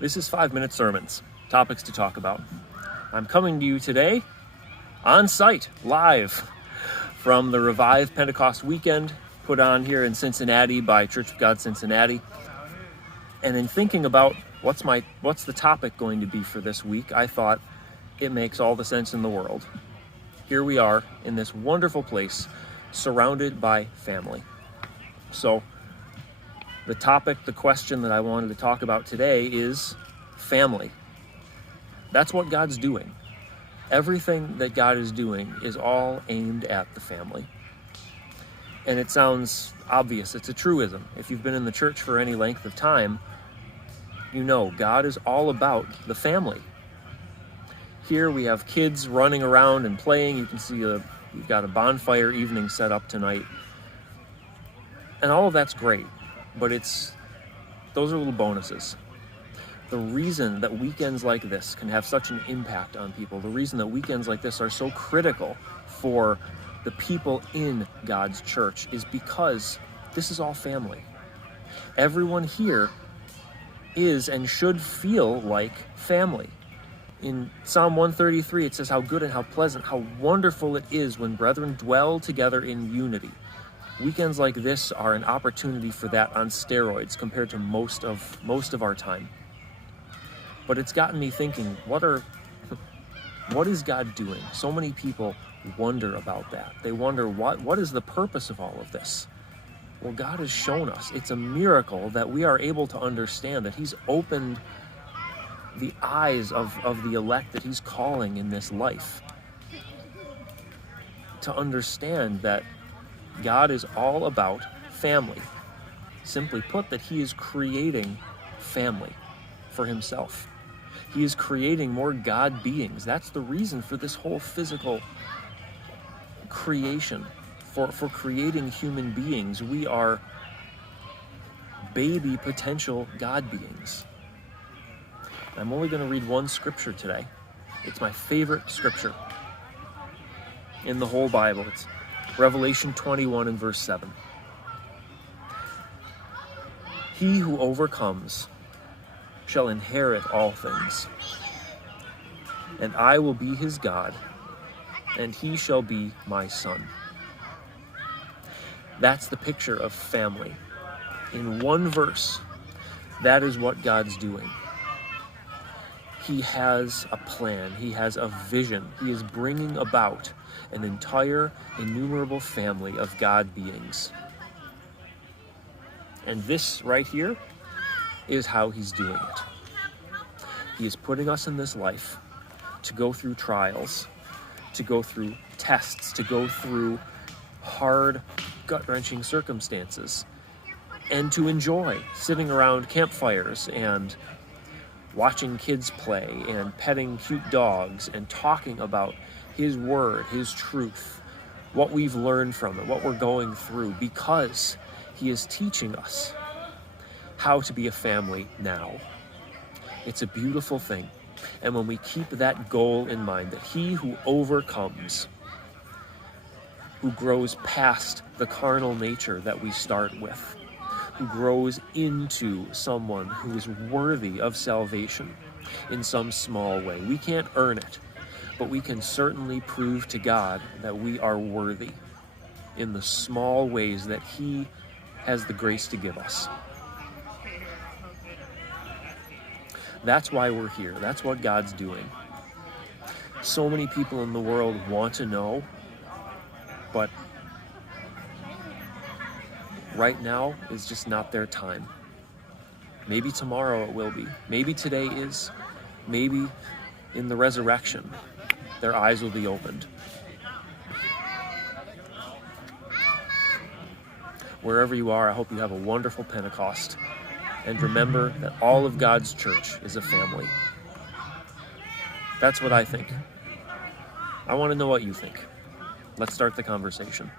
This is 5-Minute Sermons, topics to talk about. I'm coming to you today on site, live, from the Revive Pentecost weekend put on here in Cincinnati by Church of God Cincinnati. And in thinking about what's the topic going to be for this week, I thought it makes all the sense in the world. Here we are in this wonderful place, surrounded by family. So the topic, the question that I wanted to talk about today is family. That's what God's doing. Everything that God is doing is all aimed at the family. And it sounds obvious. It's a truism. If you've been in the church for any length of time, you know God is all about the family. Here we have kids running around and playing. You can see we've got a bonfire evening set up tonight. And all of that's great, but those are little bonuses. The reason that weekends like this can have such an impact on people, the reason that weekends like this are so critical for the people in God's church is because this is all family. Everyone here is and should feel like family. In Psalm 133, it says, "How good and how pleasant, how wonderful it is when brethren dwell together in unity." Weekends like this are an opportunity for that on steroids compared to most of our time. But it's gotten me thinking, what is God doing? So many people wonder about that. They wonder, what is the purpose of all of this? Well, God has shown us. It's a miracle that we are able to understand that He's opened the eyes of the elect that He's calling in this life to understand that God is all about family. Simply put, that He is creating family for Himself. He is creating more God beings. That's the reason for this whole physical creation. For creating human beings, we are baby potential God beings. I'm only going to read one scripture today. It's my favorite scripture in the whole Bible. It's Revelation 21 and verse 7. "He who overcomes shall inherit all things, and I will be his God, and he shall be my son." That's the picture of family. In one verse, that is what God's doing. He has a plan. He has a vision. He is bringing about an entire, innumerable family of God beings. And this right here is how He's doing it. He is putting us in this life to go through trials, to go through tests, to go through hard, gut-wrenching circumstances, and to enjoy sitting around campfires and watching kids play and petting cute dogs and talking about His word, His truth, what we've learned from it, what we're going through, because He is teaching us how to be a family now. It's a beautiful thing. And when we keep that goal in mind, that he who overcomes, who grows past the carnal nature that we start with, who grows into someone who is worthy of salvation in some small way. We can't earn it, but we can certainly prove to God that we are worthy in the small ways that He has the grace to give us. That's why we're here. That's what God's doing. So many people in the world want to know, but right now is just not their time. Maybe tomorrow it will be. Maybe today is. Maybe in the resurrection, their eyes will be opened. Wherever you are, I hope you have a wonderful Pentecost. And remember that all of God's church is a family. That's what I think. I want to know what you think. Let's start the conversation.